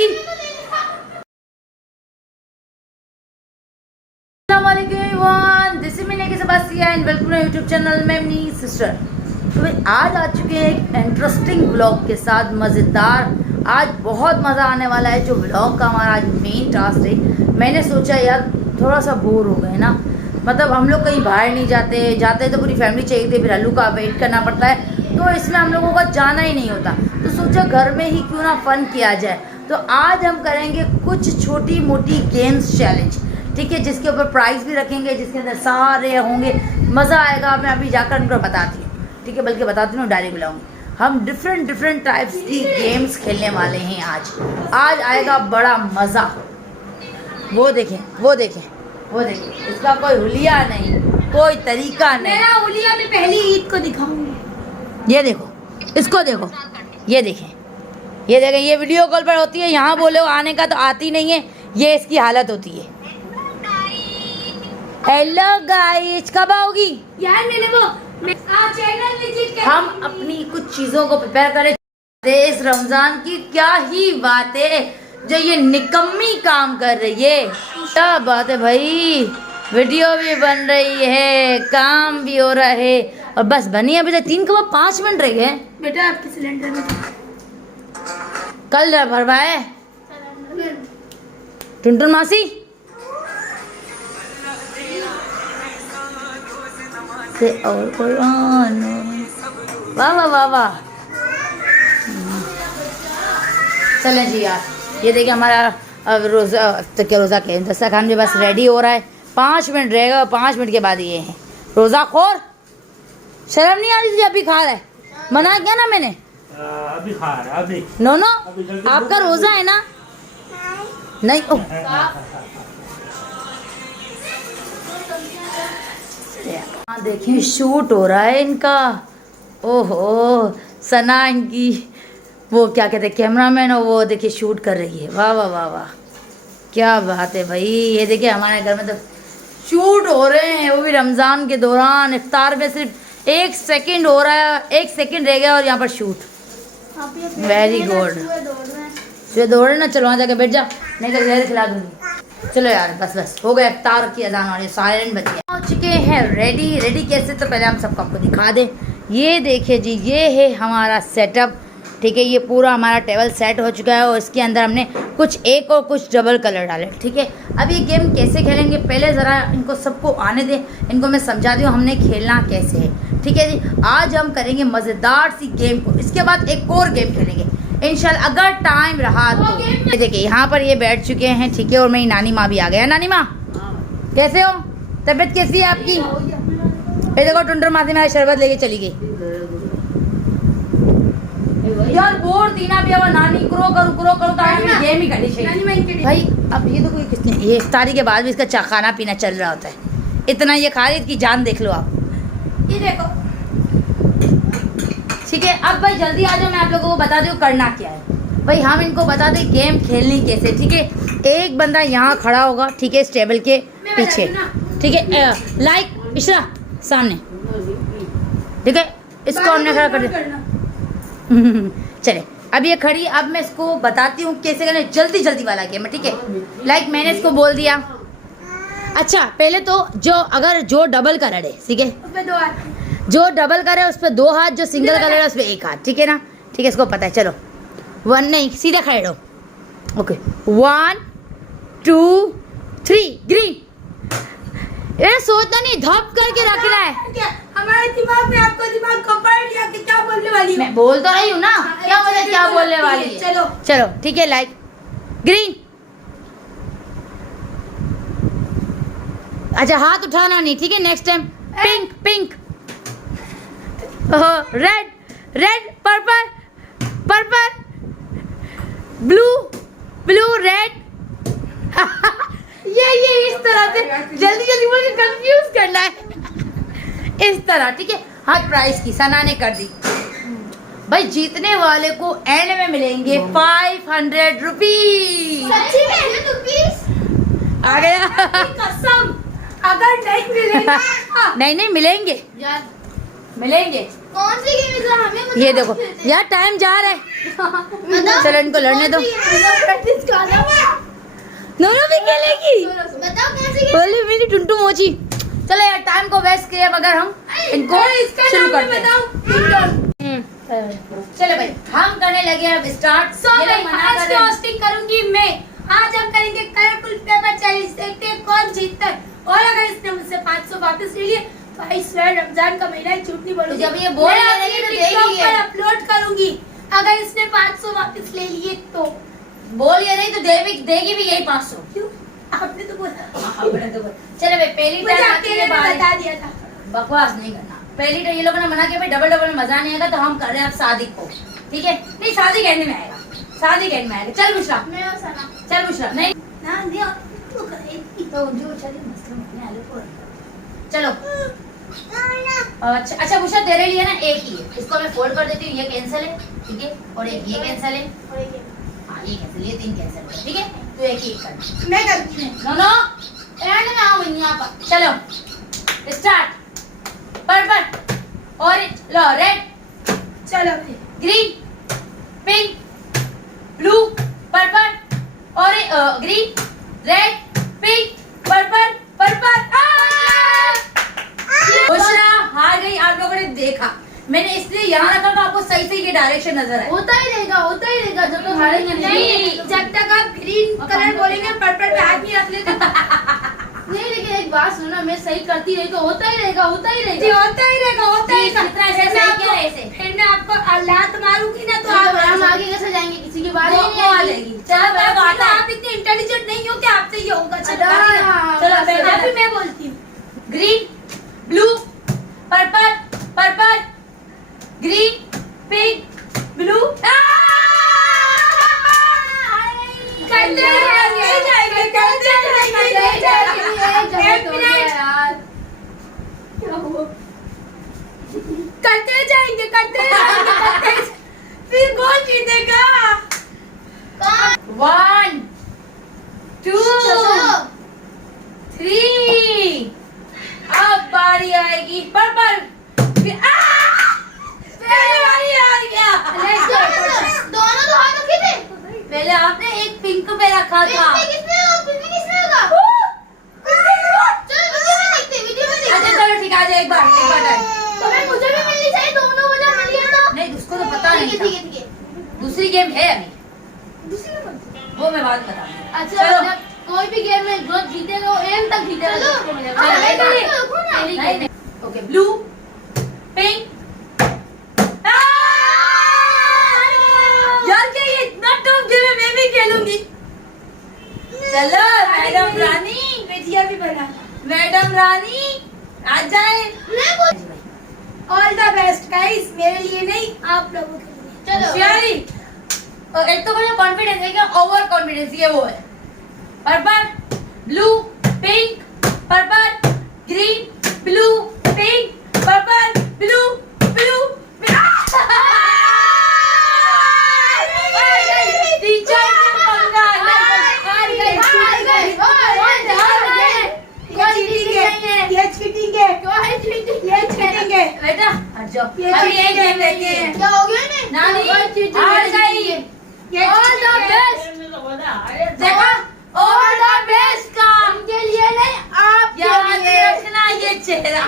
की। This is Meena के सबसिया and welcome to YouTube channel में अपनी सिस्टर। तो भाई आज आ चुके हैं एक इंटरेस्टिंग व्लॉग के साथ, मज़ेदार। आज बहुत मज़ा आने वाला है। जो व्लॉग का हमारा आज मेन टास्क है, मैंने सोचा यार थोड़ा सा बोर हो गए ना, मतलब हम लोग कहीं बाहर नहीं जाते तो पूरी फैमिली चाहिए थी, फिर अल्लू का वेट करना पड़ता है, तो इसमें हम लोगों का जाना ही नहीं होता। तो सोचा घर में ही क्यों ना फन किया जाए। तो आज हम करेंगे कुछ छोटी मोटी गेम्स चैलेंज, ठीक है, जिसके ऊपर प्राइज़ भी रखेंगे, जिसके अंदर सारे होंगे, मज़ा आएगा। मैं अभी जाकर उनको बताती हूँ, ठीक है, बल्कि बताती हूँ डायरेक्ट बुलाऊँगी। हम डिफरेंट टाइप्स की गेम्स खेलने वाले हैं आज आएगा बड़ा मज़ा। वो देखें, इसका कोई हुलिया नहीं, कोई तरीका नहीं। मेरा हुलिया मैं पहली ईद को दिखाऊंगी। ये देखो, इसको देखो, ये देखें, ये वीडियो कॉल पर होती है, यहाँ बोले आने का तो आती नहीं है, ये इसकी हालत होती है। हेलो गाइस, कब आओगी यार? मैंने वो चैनल विजिट कर, हम अपनी कुछ चीज़ों को प्रिपेयर करें। इस रमज़ान की क्या ही बात है जो ये निकम्मी काम कर रही है। क्या बात है भाई, वीडियो भी बन रही है, काम भी हो रहा है, और बस बनी अभी तक 3 कबाब 5 मिनट रह गए। बेटा आपके सिलेंडर में कल भरवाए टुनटुन मासी से, और कुरान। वाह वाह वाह वाह। चलें जी यार, ये देखिए हमारा अब रोज़ा, तो क्या रोज़ा के दस्तरखान में बस रेडी हो रहा है। 5 मिनट रहेगा, 5 मिनट के बाद ये है। रोज़ा खोर, शर्म नहीं आ रही तुझे? अभी खा रहा है, मना किया ना मैंने। अभी खा रहा है, अभी नो अभी जल्दी आपका रोज़ा है ना? नहीं देखिए शूट हो रहा है इनका। ओहो, सना इनकी वो क्या कहते हैं कैमरामैन, और वो देखिए शूट कर रही है। वाह वाह वाह वाह, क्या बात है भाई। ये देखिए हमारे घर में तो शूट हो रहे हैं, वो भी रमज़ान के दौरान। इफ्तार में सिर्फ 1 सेकंड हो रहा है, 1 सेकंड रह गया और यहाँ पर शूट। Very good. सुबह दौड़े ना, चलो वहाँ जाके बैठ जा, नहीं तो जहर खिला दूँगी। चलो यार बस हो गया, इफ्तार की अजान वाली साइलेंट बच गया। हो चुके हैं रेडी कैसे, तो पहले हम सबको आपको दिखा दें। ये देखिए जी, ये है हमारा सेटअप, ठीक है। ये पूरा हमारा टेबल सेट हो चुका है और इसके अंदर हमने कुछ एक और कुछ डबल कलर डाले, ठीक है। अब ये गेम कैसे खेलेंगे, पहले ज़रा इनको सबको आने दें, इनको मैं समझा दूँ हमने खेलना कैसे है, ठीक है जी। आज हम करेंगे मज़ेदार सी गेम को, इसके बाद एक और गेम खेलेंगे इंशाल्लाह, अगर टाइम रहा तो। ये देखिए यहाँ पर ये बैठ चुके हैं, ठीक है, और मेरी नानी माँ भी आ गया है। नानी माँ कैसे हो, तबीयत कैसी है आपकी? ये देखो टुंडर मासी मेरा शरबत लेके चली गई यार। बोर दीना भी अब नानी करो तो गेम ही करनी चाहिए भाई। अब ये तो कोई किसने, ये इफ्तारी के बाद भी इसका खाना पीना चल रहा होता है, इतना ये खालिद की जान देख लो आप। ये देखो, ठीक है। अब भाई जल्दी आ जाओ, मैं आप लोगों को बता दूँ करना क्या है। भाई हम इनको बता दें गेम खेलनी कैसे, ठीक है। एक बंदा यहाँ खड़ा होगा, ठीक है, इस टेबल के पीछे, ठीक है, लाइक इशरा सामने, ठीक है, इसको हमने खड़ा कर दिया। चले अब ये खड़ी, अब मैं इसको बताती हूँ कैसे करना। जल्दी वाला गेम है, ठीक है। लाइक मैंने इसको बोल दिया। अच्छा पहले तो जो डबल कलर है, ठीक है, जो डबल कलर है उस पर 2 हाथ, जो सिंगल कलर है उस पर 1 हाथ, ठीक है ना, ठीक है। इसको पता है, चलो 1 नहीं, सीधे खड़े रहो। Okay 1 2 3 green. ये सोचना नहीं, धप करके रखना है। हमारे दिमाग में आपको दिमाग को पढ़ लिया कि क्या बोलने वाली मैं बोल तो रही हूँ ना, क्या मतलब क्या बोलने वाली है। चलो ठीक है, लाइक ग्रीन। अच्छा हाथ उठाना नहीं, ठीक है। Next time pink, red, purple, blue, red. ये इस तरह से जल्दी मुझे कंफ्यूज करना है इस तरह, ठीक है। हाथ प्राइस की सना ने कर दी भाई। जीतने वाले को एंड में मिलेंगे 500 रुपीज। सच्ची में रुपीज आ गया कसम, अगर नहीं मिलेगा नहीं मिलेंगे, यार मिलेंगे। कौन सी गेम है हमें बताओ। ये देखो यार टाइम जा रहा है, चलो इनको लड़ने दो। प्रैक्टिस करना। दोनों भी खेलेगी। बताओ कौन सी गेम। बोली मेरी टुंटू मोची। चलो यार टाइम को वेस्ट किए बगैर हम इनको शुरू करते हैं। चलो भाई हम करने लगे अब स्टार्ट। So मैं आज की होस्टिंग करूंगी मैं। आज हम करेंगे कलरफुल पेपर चैलेंज, देखते हैं कौन जीतता है। और अगर इसने मुझसे 500 वापस ले लिए तो आई स्वेयर रमजान का महीना है, झूठ नहीं बोलूंगी। तो जब ये बोल रही है तो देगी पर अपलोड करूंगी अगर इसने 500 वापस ले लिए तो। बोल ये रही तो देगी भी यही 500। क्यों? आपने तो बोला। चलो भाई पहली मुझे टाइम अकेले में बता दिया था। बकवास नहीं करना। पहली टाइम ये लोगों ने मना किया भाई डबल डबल मजा नहीं आएगा, तो हम कर रहे हैं अब शादी को, ठीक है? नहीं शादी कहने में आएगा, शादी कहने में आएगा। चल बुशरा, मैं और सना। चल बुशरा। नहीं ना नहीं तू करेगी तो जो चलिए मसला नहीं आलू को चलो। अच्छा बुशरा तेरे लिए ना एक ही है, इसको मैं फोल्ड कर देती हूँ। ये कैंसिल है, ठीक है? और एक ये कैंसिल है। हाँ ये कैंसिल, ये 3 कैंसिल है, ठीक है? तो एक ही कर। मैं करती हूँ। नो नो एंड में आओ यहाँ पर। चलो स्टार्ट। पर्पल, ऑरेंज, लो रेड, चलो फिर green, pink, blue, purple, orange, green, red, pink, purple, purple. Bushra हार गई। आप लोगों ने देखा, मैंने इसलिए यहाँ रखा तो आपको सही से ये डायरेक्शन नजर आए। होता ही रहेगा जब तक हारेंगे नहीं, जब तक आप ग्रीन कलर बोलेंगे पर्पल पे हाथ नहीं रख लेते। नहीं लेकिन एक बात सुनो ना, मैं सही करती रही तो होता ही रहेगा। जी होता ही रहेगा, होता ही रहेगा। इतना ऐसे सही क्या है ऐसे? फिर मैं आपको लात मारूंगी ना तो तो आप हम आगे कैसे जाएंगे, किसी की बात ही वो नहीं आ आएगी। जाएगी। चलो मेरे को आता है। आप इतने इंटेलिजेंट नहीं हो कि आपसे ये होगा। चलो अदा, चलो, बस, पहले अभी मैं बोलती हूँ। Green, blue, purple, purple, green, pink, blue. करते जाएंगे। फिर कौन जीतेगा? 1 2 3 अब बारी आएगी पर्पल। पहले बारी आ गया। दोनों तो हाथ रखे थे। पहले आपने एक पिंक पे रखा था। किसने होगा? चलो वीडियो में अच्छा देखते। चलो ठीक है, आज एक बार टाइम। तो मैं मुझे भी मिलनी चाहिए, दोनों वजह मिली है तो। नहीं उसको तो पता नहीं था। ठीक है। दूसरी गेम है अभी, दूसरी नंबर। वो मैं बात बताऊंगी। अच्छा चलो। मतलब कोई भी गेम में जो जीतेगा वो एंड तक जीतेगा। चलो। उसको मिलेगा। चलो, नहीं, नहीं, नहीं, रुको ना। नहीं नहीं ओके ब्लू, पिंक। यार क्या ये इतना टफ गेम है? मैं भी खेलूंगी। चलो मैडम रानी, भजिया भी बना। मैडम रानी आ जाए। मैं बोल। ऑल द बेस्ट गाइस, मेरे लिए नहीं आप लोगों के लिए। चलो। होशियारी। और एक तो मुझे कॉन्फिडेंस है, क्या ओवर कॉन्फिडेंस ये वो है। Purple, blue, pink, purple, green, blue, pink, purple, blue, blue. Teacher ये चीटिंग है। बेटा हट जाओ। ये अभी एक cheating गेम है। लेते हैं। क्या हो गया ने? नानी और cheating हार है, गई। cheating है। All the best। देखा ऑल द बेस्ट का उनके लिए नहीं, आपके याद लिए। रखना ये चेहरा।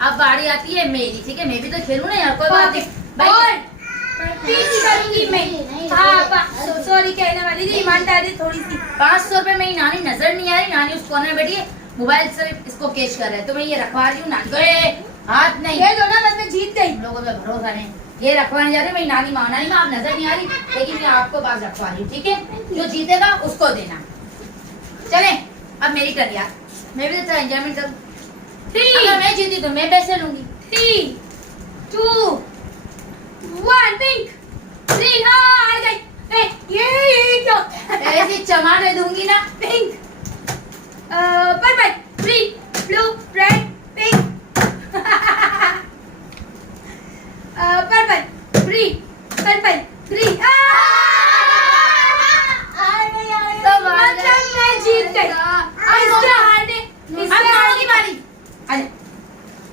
अब बारी आती है मेरी, ठीक है? मैं भी तो खेलूं ना यार, कोई बात नहीं। और भाई पीछे करूंगी मैं। नहीं, हाँ सॉरी कहने वाली थी, ईमानदारी थोड़ी सी। 500 रुपए मेरी नानी नजर नहीं आ रही। नानी उस कोने में बैठी है, मोबाइल से इसको कैश कर रहे हैं, तो मैं ये रखवा रही हूँ। नानी को हाथ नहीं, ये दो ना, बस मैं जीत गई। तुम लोगों पे भरोसा नहीं। ये रखवाने जा रही हूँ मेरी नानी माँ। नानी माँ आप नजर नहीं आ रही, लेकिन मैं आपको पास रखवा रही हूँ, ठीक है? जो जीतेगा उसको देना। चले अब मेरी टर्न यार, मैं भी तो एंजॉयमेंट करूँ। 3 अगर मैं जीती तो मैं पैसे लूंगी। 3 2 1 पिंक 3 हार गई। ये क्या? ऐसी चमाटे दूंगी ना। Pink purple green blue red pink purple green purple green. सब हार गए। मतलब मैं जीत गई। इससे हारने अब नानी की बारी।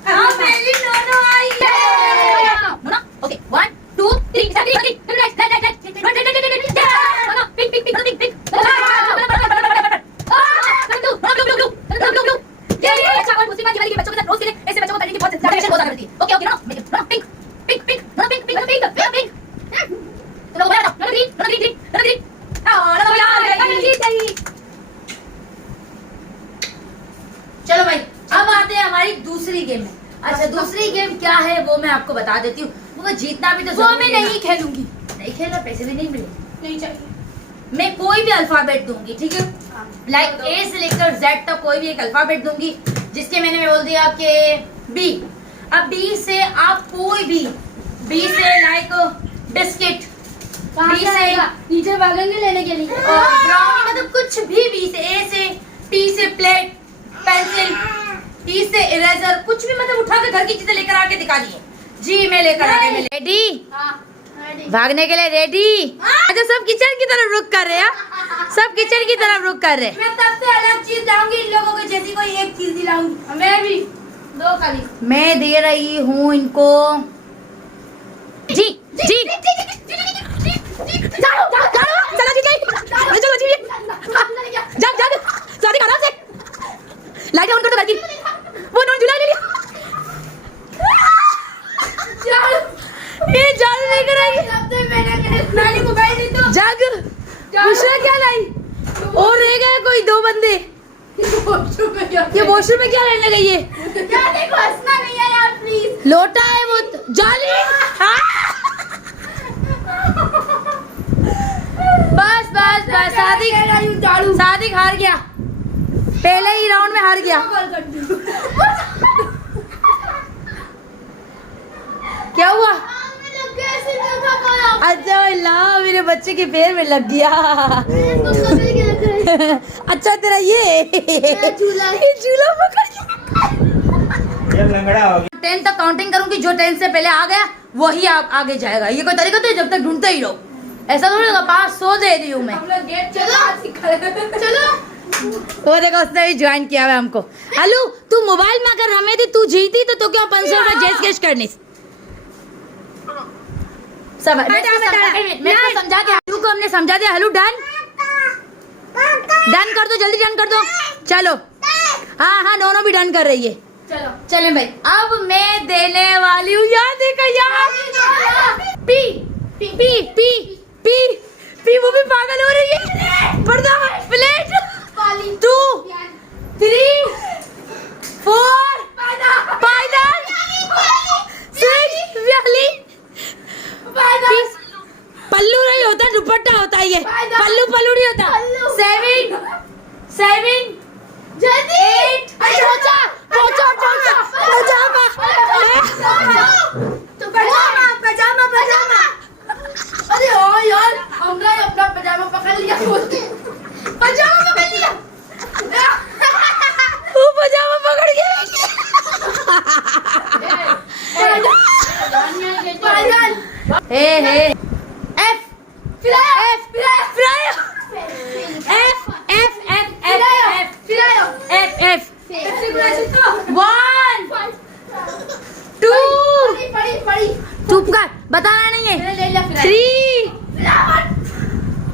हाँ मेरी दोनों आई है। हमारी दूसरी गेम है। अच्छा दूसरी गेम क्या है वो मैं आपको बता देती हूँ। वो जीतना भी तो वो जरूरी मैं है नहीं खेलूंगी। ना। नहीं खेलना, पैसे भी नहीं मिले। नहीं चाहिए। मैं कोई भी अल्फाबेट दूंगी, ठीक है, लाइक ए से लेकर जेड तक कोई भी एक अल्फाबेट दूंगी, जिसके मैंने बोल दिया कि बी। अब बी से आप कोई भी, बी से लाइक बिस्किट, कहाँ से आएगा? नीचे भागेंगे लेने के लिए। ब्राउनी, मतलब कुछ भी। बी से, ए से, टी से प्लेट, पेंसिल, टी से इरेजर, कुछ भी मतलब उठा के घर की चीजें लेकर आके दिखा दिए। जी मैं लेकर आ गई। रेडी? भागने के लिए रेडी? अच्छा सब किचन की तरफ रुक कर रहे हैं, सब किचन की तरफ रुक कर रहे हैं। मैं सबसे अलग चीज लाऊंगी, इन लोगों को जैसी कोई एक चीज दिलाऊंगी। मैं भी 2 खाली। मैं दे रही हूँ इनको जी जी। चलो चलो जी गई, चलो जी जग जग सारी आराम से लाइट ऑन कर दो घर की। वो नॉन झूला ले लिया, ये जाल लेकर आई। नानी मोबाइल दे दो। जग बुशरा क्या लाई? और रह गए कोई 2 बंदे। ये वॉशरूम में क्या लेने गई है? क्या देखो, हंसना नहीं है यार प्लीज। लोटा है वो जाली। हाँ। बस बस बस सादिक हार गया, पहले ही राउंड में हार गया। क्या हुआ? अच्छा अल्लाह, मेरे बच्चे के पैर में लग गया। अच्छा तेरा ये झूला पकड़ गया। ये लंगड़ा हो गया। 10 तक काउंटिंग करूंगी, जो 10 से पहले आ गया वही आगे जाएगा। ये कोई तरीका तो है, जब तक ढूंढते ही रहो। ऐसा थोड़ी होगा, 500 दे रही हूँ मैं। चलो वो देखो उसने भी ज्वाइन किया हुआ हमको। अलू तू मोबाइल में अगर रमे थी, तू जीती तो क्या 500 रुपए जेस कैश करनी सब है। मैं इसको समझा दिया, अलू को हमने समझा दिया। हलू डन डन कर दो, जल्दी डन कर दो। चलो हाँ हाँ, दोनों भी डन कर रही है। चलो चले भाई, अब मैं देने वाली हूँ, याद देखो यार, P P P P P P. वो भी पागल हो रही है। पर्दा प्लेट 2 3 4 पायदान 6 व्याली पल्लू नहीं होता, दुपट्टा होता है ये। पल्लू पल्लू नहीं होता। 7 7 जल्दी 8 पहुंचा पहुंचा पहुंचा पजामा पजामा पजामा। अरे ओ यार, हमने अपना पजामा पकड़ लिया। पजामा पकड़ लिया। वो पजामा पकड़ गया। Hey hey F F fry F F F F F F 1 2 चुप कर, बताना नहीं है। 3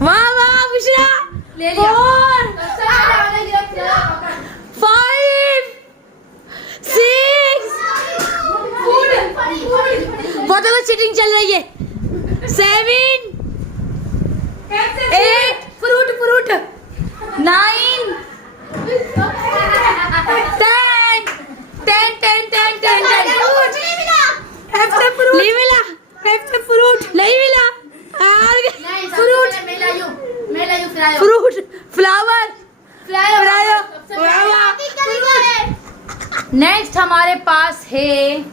वाह वाह बुशरा 4 5 6 बहुत तो चीटिंग चल रही है। 7 8 fruit fruit 9 fruit flower. Next हमारे पास है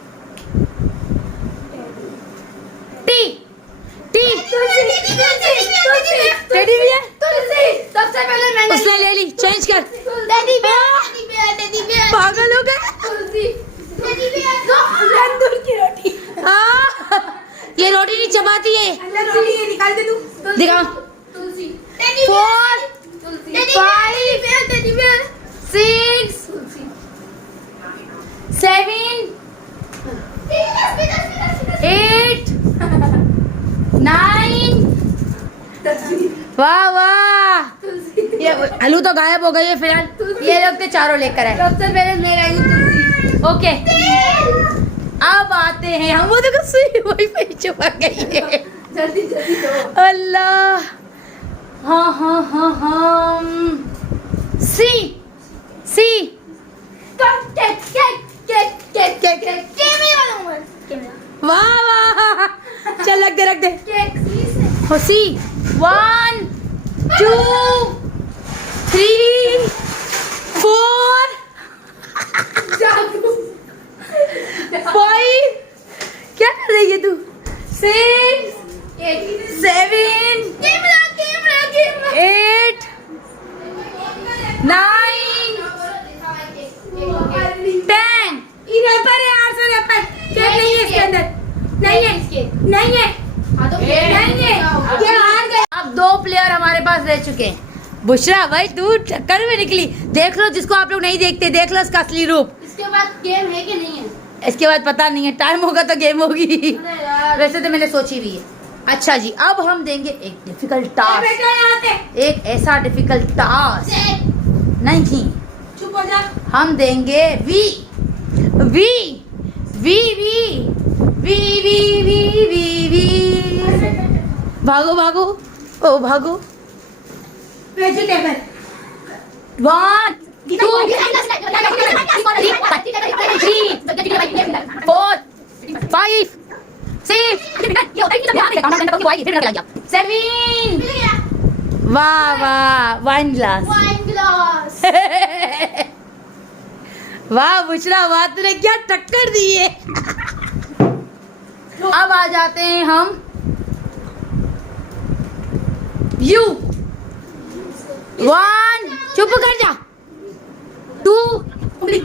टी टी टेडी बियर। सबसे पहले मैंने उसने ले ली, चेंज कर। टेडी बियर पागल हो गए। तंदूर की रोटी। हाँ, ये रोटी नहीं चबाती है। निकाल दे तू। दिखा। तुलसी 4 5 टेडी बियर 6 7 8 9 वाह वाह। ये आलू तो गायब हो गई है फिलहाल। ये लोग तो चारों लेकर आए। सबसे पहले मेरा ही तुलसी। ओके अब आते हैं हम। वो देखो सुई वही पे छुपा गई है। जल्दी जल्दी दो। अल्लाह। हाँ हाँ हाँ हाँ सी सी कप केक केक काट दे। केक सी से हो सी 1 2 3 4 5 क्या कर रही है तू 6 7 8 9 10 ये रैपर है 800 रैपर केक नहीं है इसके अंदर नहीं है नहीं है नहीं है ये हार गए। अब 2 प्लेयर हमारे पास रह चुके हैं। बुशरा भाई तू टक्कर में निकली। देख लो, जिसको आप लोग नहीं देखते देख लो इसका असली रूप। इसके बाद गेम है कि नहीं है? इसके बाद पता नहीं है, टाइम होगा तो गेम होगी। अरे यार वैसे तो मैंने सोची भी है। अच्छा जी, अब हम देंगे एक डिफिकल्ट टास्क, बेटा यहाँ से एक ऐसा डिफिकल्ट टास्क नहीं, चुप हो जा। हम देंगे वी वी वी वी वी वी वी वी वी भागो भागो, ओ भागो। वेजिटेबल 1 2 3 4 5 6 7 वाह वाह, 1 ग्लास। Wine glass. वाह बुशरा, वाह तूने क्या टक्कर दी है। अब आ जाते हैं हम यू 1 चुप कर जा 2 3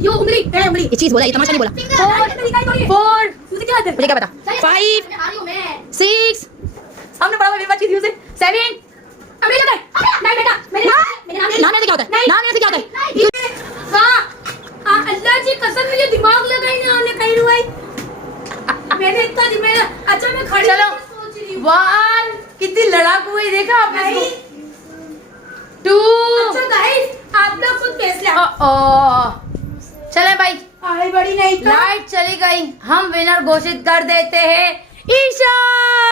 यू उंगली ये चीज बोला, ये तमाशा नहीं बोला। 4 मुझे क्या आता है? मुझे क्या पता 5 हारी हूं मैं। 6 हमने बड़ा मेरी बात की थी उसे 7 अब नहीं लगा नहीं बेटा मेरे नाम ऐसे क्या होता है, नाम ऐसे क्या होता है। हाँ अल्लाह जी कसम मुझे दिमाग लगा ही नहीं हमने कहीं रुआई मैंने इतना दिमाग। अच्छा मैं खड़ी चलो। होकर सोच रही हूँ। वाह कितनी लड़ाकू हुई, देखा आपने नहीं। इसको? 2 अच्छा गाइस आप लोग खुद फैसला चले भाई, आई बड़ी नहीं तो लाइट चली गई। हम विनर घोषित कर देते हैं ईशा।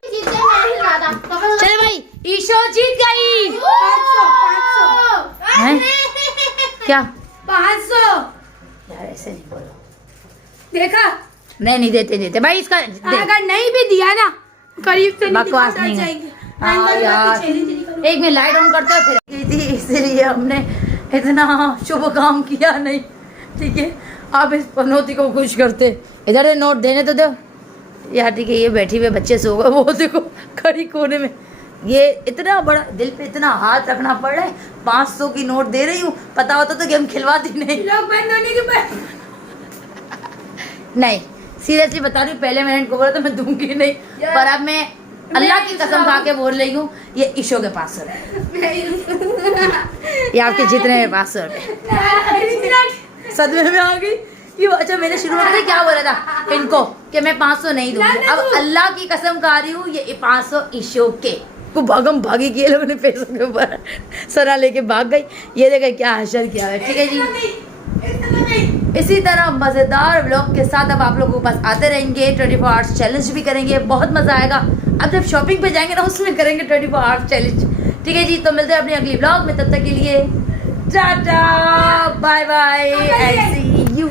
जीत गए, मैं ही रहा था। चले भाई, ईशा जीत गई। 500 हैं? क्या 500 यार ऐसे नहीं बोलो। देखा नहीं देते भाई, इसका अगर नहीं भी दिया ना करीब से बकवास नहीं है। हाँ यार, एक में लाइट ऑन करते हो फिर थी, इसीलिए हमने इतना शुभ काम किया नहीं। ठीक है, आप इस पनौती को खुश करते। इधर नोट देने तो दो यार। ठीक है, ये बैठी हुए बच्चे सो गए, वो देखो खड़ी कोने में। ये इतना बड़ा दिल पे इतना हाथ रखना पड़ रहा है। 500 की नोट दे रही हूँ, पता होता तो गेम खिलवाती नहीं। लोग बंद होने के बाद नहीं सीरियसली बता रही हूँ, पहले मैंने इनको बोला तो मैं दूंगी नहीं, पर अब मैं अल्लाह की कसम खा के बोल रही हूँ ये ईशो के 500 रुपये, ये आपके जितने में 500 रुपये। सदमे में आ गई कि अच्छा मैंने शुरू में पता है क्या बोला था इनको कि मैं 500 नहीं दूंगी। अब अल्लाह की कसम खा रही हूँ ये 500 ईशो के। वो भागम भागी किए लोगों ने पैसों के ऊपर सरा लेके भाग गई। ये देखे क्या हशर किया है। ठीक है जी, इसी तरह मज़ेदार व्लॉग के साथ अब आप लोगों के पास आते रहेंगे। 24 आवर्स चैलेंज भी करेंगे, बहुत मज़ा आएगा। अब जब शॉपिंग पे जाएंगे ना उसमें करेंगे 24 आवर्स चैलेंज। ठीक है जी, तो मिलते हैं अपने अगली व्लॉग में, तब तक के लिए tata bye bye and see you.